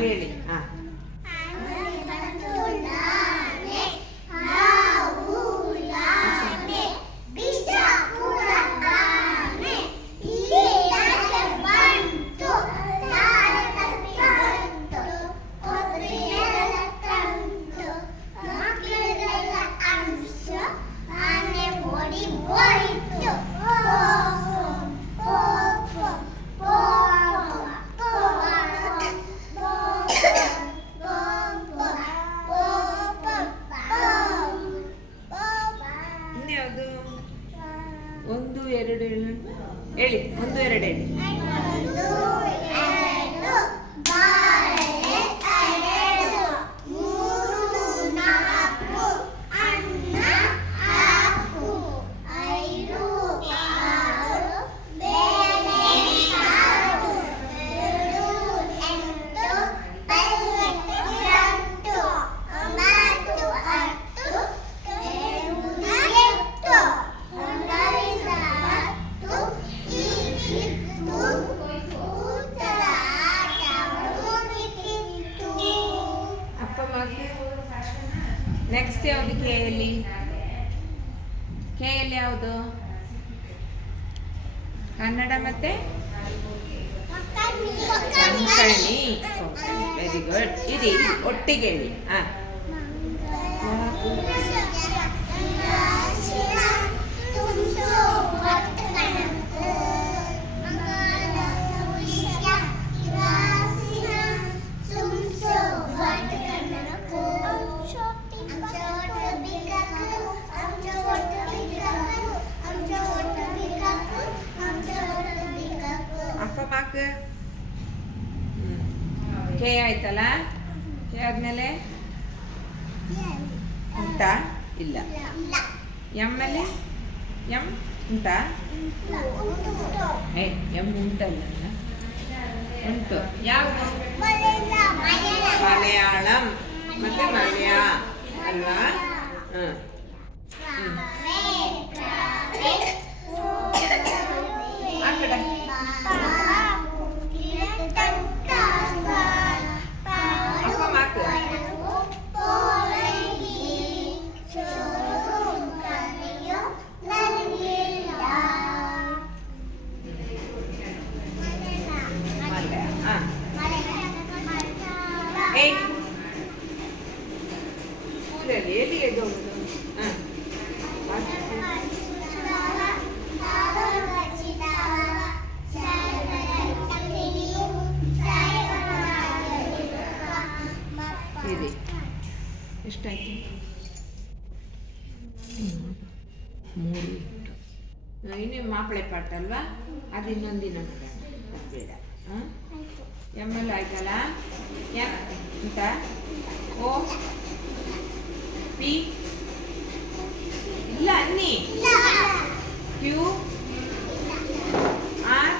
ಹೇಳಿ. ಯಾವುದು? 1 2 ಹೇಳಿ. 1 2 ಹೇಳಿ. ನೆಕ್ಸ್ಟ್ ಯಾವುದು? ಕೆಯಲ್ಲಿ ಯಾವುದು? ಕನ್ನಡ ಮತ್ತೆ ಕೊಂಕಣಿ. Very good. ಇರಿ ಒಟ್ಟಿಗೆ ಹೇಳಿ. ಕೆ ಆಯ್ತಲ್ಲ. ಕೆ ಆದ್ಮೇಲೆ ಉಂಟಾ? ಇಲ್ಲ. ಎಮ್ ಮೇಲೆ ಎಮ್ ಉಂಟಾ? ಎಮ್ ಉಂಟಲ್ಲ. ಉಂಟು. ಯಾವುದು? ಮಲಯಾಳಂ ಮತ್ತೆ ಮಲಯಾ ಅಲ್ವಾ? ಆ ಕಡೆ ಎಲ್ಲಿಗೆ ಹೋಗುದು? ಎಷ್ಟಾಯ್ತು? 3 ಇನ್ನೇನು ಮಾಪಳೆ ಪಾಠ ಅಲ್ವಾ? ಅದು ಇನ್ನೊಂದಿನ ಬೇಡ. ಎಮ್ ಎಲ್ ಆಯ್ತಲ್ಲ. ಎಮ್ ಅಂತ ಓ ಪಿ ಇಲ್ಲ ಅನ್ನಿ. ಕ್ಯೂ ಆರ್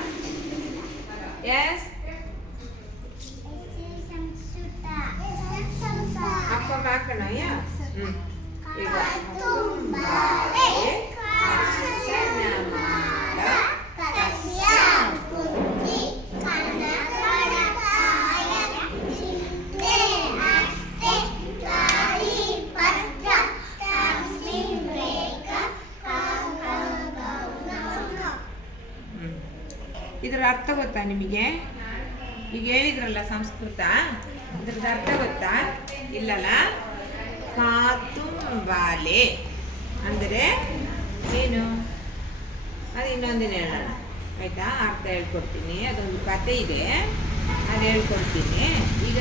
ಎಸ್ ಅಪ್ಪ ಹಾಕೋಣ. ಈಗ ಇದರ ಅರ್ಥ ಗೊತ್ತಾ ನಿಮಗೆ? ಈಗ ಹೇಳಿದ್ರಲ್ಲ ಸಂಸ್ಕೃತ, ಇದ್ರದ್ದು ಅರ್ಥ ಗೊತ್ತಾ? ಇಲ್ಲಲ್ಲ. ಕಾತುಂಬಾಲೆ ಅಂದರೆ ಏನು? ಅದು ಇನ್ನೊಂದಿನ ಹೇಳೋಣ ಆಯಿತಾ? ಅರ್ಥ ಹೇಳ್ಕೊಡ್ತೀನಿ. ಅದೊಂದು ಕತೆ ಇದೆ, ಅದು ಹೇಳ್ಕೊಡ್ತೀನಿ. ಈಗ